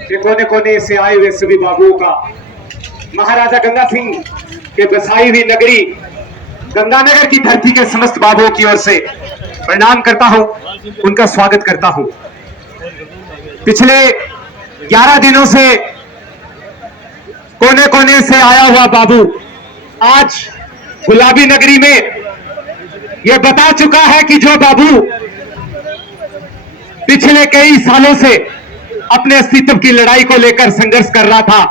कि कोने कोने से आए हुए सभी बाबुओं का महाराजा गंगा सिंह के बसाई हुई नगरी गंगानगर की धरती के समस्त बाबुओं की ओर से प्रणाम करता हूं, उनका स्वागत करता हूं। पिछले 11 दिनों से कोने कोने से आया हुआ बाबू आज गुलाबी नगरी में यह बता चुका है कि जो बाबू पिछले कई सालों से अपने अस्तित्व की लड़ाई को लेकर संघर्ष कर रहा था,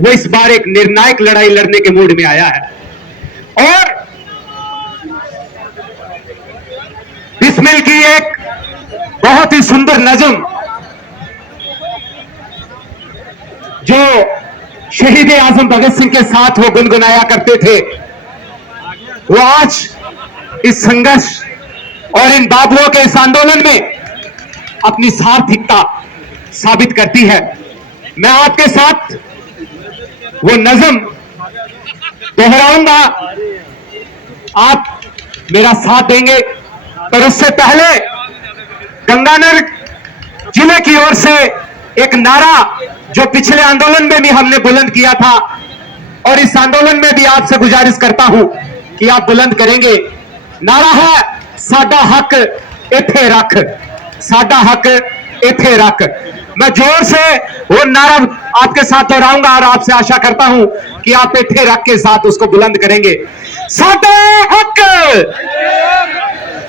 वो इस बार एक निर्णायक लड़ाई लड़ने के मूड में आया है। और बिस्मिल की एक बहुत ही सुंदर नज़्म जो शहीद आजम भगत सिंह के साथ वो गुनगुनाया करते थे, वो आज इस संघर्ष और इन बाबुओं के इस आंदोलन में अपनी सार्थकता साबित करती है। मैं आपके साथ वो नज़्म दोहराऊंगा, आप मेरा साथ देंगे। पर उससे पहले गंगानगर जिले की ओर से एक नारा जो पिछले आंदोलन में भी हमने बुलंद किया था और इस आंदोलन में भी आपसे गुजारिश करता हूं कि आप बुलंद करेंगे। नारा है साडा हक इथे रख, साडा हक इथे रख। मैं जोर से वो नारा आपके साथ दोहराऊंगा और आपसे आशा करता हूं कि आप इथे रख के साथ उसको बुलंद करेंगे। साडा हक,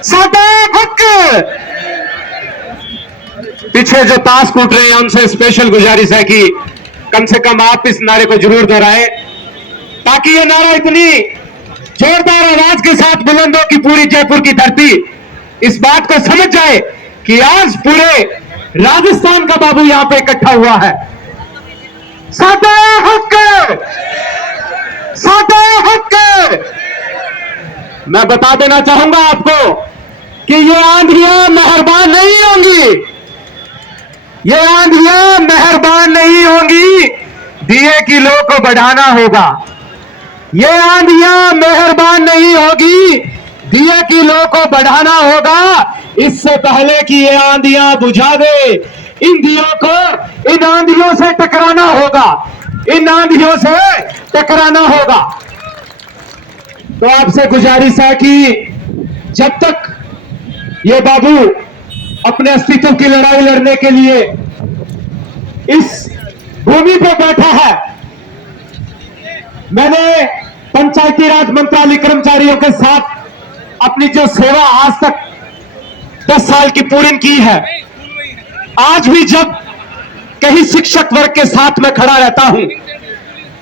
साडा हक। पीछे जो ताश कूट रहे हैं उनसे स्पेशल गुजारिश है कि कम से कम आप इस नारे को जरूर दोहराएं, ताकि ये नारा इतनी जोरदार आवाज के साथ बुलंद हो कि पूरी जयपुर की धरती इस बात को समझ जाए कि आज पूरे राजस्थान का बाबू यहां पे इकट्ठा हुआ है। साडा हक, साडा हक। मैं बता देना चाहूंगा आपको कि ये आंधियां मेहरबान नहीं होंगी, ये आंधियां मेहरबान नहीं होंगी, दिए किलो को बढ़ाना होगा। ये आंधियां मेहरबान नहीं होगी, दिए किलो को बढ़ाना होगा। इससे पहले कि ये आंधियां बुझा दे, इन दियों को इन आंधियों से टकराना होगा, इन आंधियों से टकराना होगा। तो आपसे गुजारिश है कि जब तक ये बाबू अपने अस्तित्व की लड़ाई लड़ने के लिए इस भूमि पर बैठा है, मैंने पंचायती राज मंत्रालय कर्मचारियों के साथ अपनी जो सेवा आज तक 10 साल की पूरी की है, आज भी जब कहीं शिक्षक वर्ग के साथ में खड़ा रहता हूं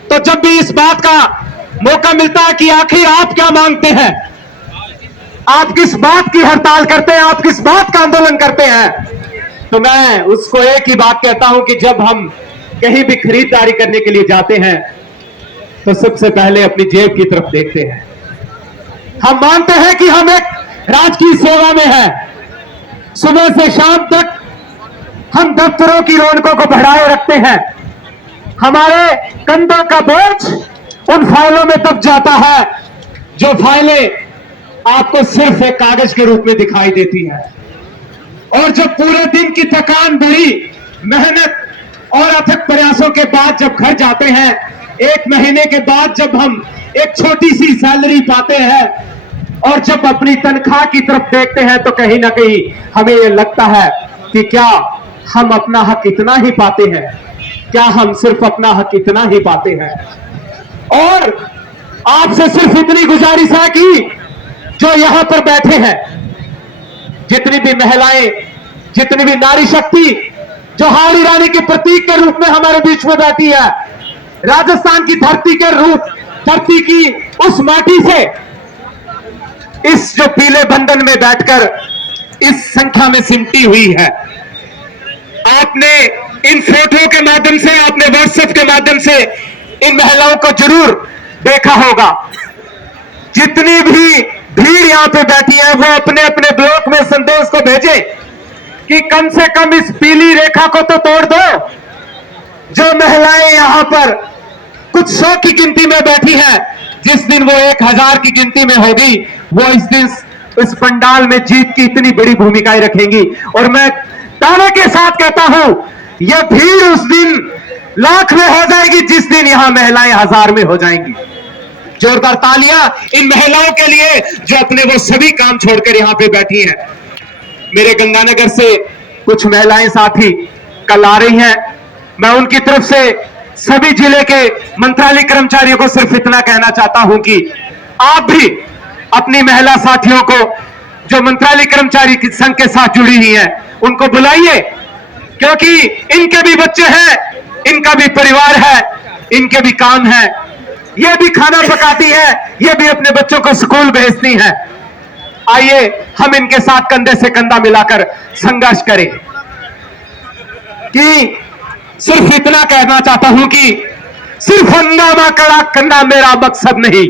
तो जब भी इस बात का मौका मिलता है कि आखिर आप क्या मांगते हैं, आप किस बात की हड़ताल करते हैं, आप किस बात का आंदोलन करते हैं, तो मैं उसको एक ही बात कहता हूं कि जब हम कहीं भी खरीदारी करने के लिए जाते हैं तो सबसे पहले अपनी जेब की तरफ देखते हैं। हम मानते हैं कि हम एक राजकीय सेवा में हैं। सुबह से शाम तक हम दफ्तरों की रौनकों को बढ़ाए रखते हैं। हमारे कंधों का बोझ उन फाइलों में दब जाता है जो फाइलें आपको सिर्फ एक कागज के रूप में दिखाई देती है। और जब पूरे दिन की थकान भरी मेहनत और अथक प्रयासों के बाद जब घर जाते हैं, 1 महीने के बाद जब हम एक छोटी सी सैलरी पाते हैं और जब अपनी तनख्वाह की तरफ देखते हैं तो कहीं ना कहीं हमें यह लगता है कि क्या हम अपना हक इतना ही पाते हैं, क्या हम सिर्फ अपना हक इतना ही पाते हैं। और आपसे सिर्फ इतनी गुजारिश है कि जो यहां पर बैठे हैं, जितनी भी महिलाएं, जितनी भी नारी शक्ति जो हाड़ी रानी के प्रतीक के रूप में हमारे बीच में बैठी है, राजस्थान की धरती के रूप, धरती की उस माटी से इस जो पीले बंधन में बैठकर इस संख्या में सिमटी हुई है, आपने इन फोटो के माध्यम से, आपने व्हाट्सएप के माध्यम से इन महिलाओं को जरूर देखा होगा। जितनी भी भीड़ यहां पे बैठी है वो अपने अपने ब्लॉक में संदेश को भेजे कि कम से कम इस पीली रेखा को तो तोड़ दो। जो महिलाएं यहां पर कुछ 100 की गिनती में बैठी हैं, जिस दिन वो 1000 की गिनती में होगी, वो इस दिन इस पंडाल में जीत की इतनी बड़ी भूमिकाएं रखेंगी। और मैं दावे के साथ कहता हूं यह भीड़ उस दिन लाख में हो जाएगी जिस दिन यहां महिलाएं हजार में हो जाएंगी। जोरदार तालियां इन महिलाओं के लिए जो अपने वो सभी काम छोड़कर यहां पे बैठी हैं। मेरे गंगानगर से कुछ महिलाएं साथी कल आ रही हैं। मैं उनकी तरफ से सभी जिले के मंत्रालय कर्मचारियों को सिर्फ इतना कहना चाहता हूं कि आप भी अपनी महिला साथियों को जो मंत्रालय कर्मचारी संघ के साथ जुड़ी हुई हैं उनको बुलाइए, क्योंकि इनके भी बच्चे हैं, इनका भी परिवार है, इनके भी काम है। ये भी खाना पकाती है, ये भी अपने बच्चों को स्कूल भेजती है। आइए हम इनके साथ कंधे से कंधा मिलाकर संघर्ष करें। कि सिर्फ इतना कहना चाहता हूं कि सिर्फ हंगामा खड़ा करना मेरा मकसद नहीं,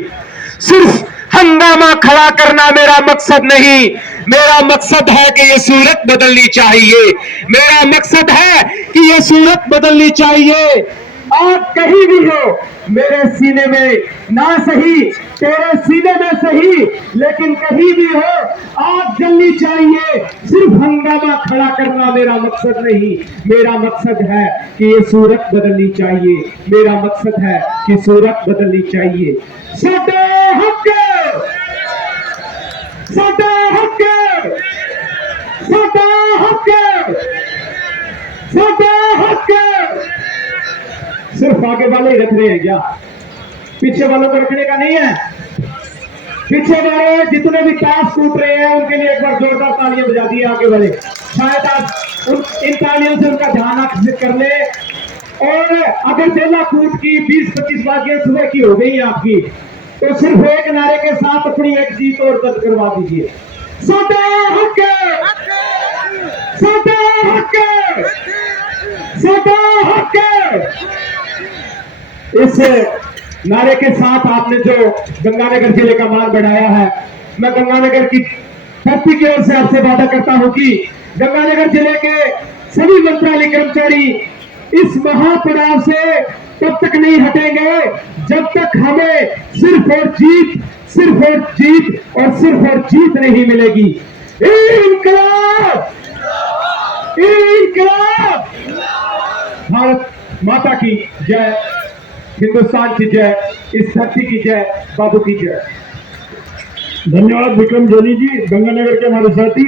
सिर्फ हंगामा खड़ा करना मेरा मकसद नहीं। मेरा मकसद है कि ये सूरत बदलनी चाहिए। मेरा मकसद है कि ये सूरत बदलनी चाहिए। आप कहीं भी हो, मेरे सीने में ना सही, तेरे सीने में सही, लेकिन कहीं भी हो आग जलनी चाहिए। सिर्फ हंगामा खड़ा करना मेरा मकसद नहीं, मेरा मकसद है कि ये सूरत बदलनी चाहिए। मेरा मकसद है कि सूरत बदलनी चाहिए। साडे हक, साडे हक, साडे हक, साडे हक। सिर्फ आगे वाले ही रख रहे हैं क्या? पीछे वालों को रखने का नहीं है। पीछे वाले जितने भी टास्क टूट रहे हैं उनके लिए एक बार जोरदार तालियां बजा दी आगे वाले। शायद आज इन तालियों से उनका ध्यान आकर्षित कर ले। और अगर बेला कूट की 20-25 बातें सुबह की हो गई आपकी, तो सिर्फ एक नारे के साथ अपनी एक जीत और दर्ज करवा दीजिए। साडे हक, साडे हक, साडे हक। इस नारे के साथ आपने जो गंगानगर जिले का मान बढ़ाया है, मैं गंगानगर की धरती की ओर से आपसे वादा करता हूं कि गंगानगर जिले के सभी मंत्रालय कर्मचारी इस महापड़ाव से तब तक नहीं हटेंगे जब तक हमें सिर्फ और जीत, सिर्फ और जीत और सिर्फ और जीत नहीं मिलेगी। इंकलाब, इंकलाब। भारत माता की जय, हिंदुस्तान की जय, इस धरती की जय, बाबू की जय। धन्यवाद विक्रम जोनी जी, गंगानगर के हमारे साथी।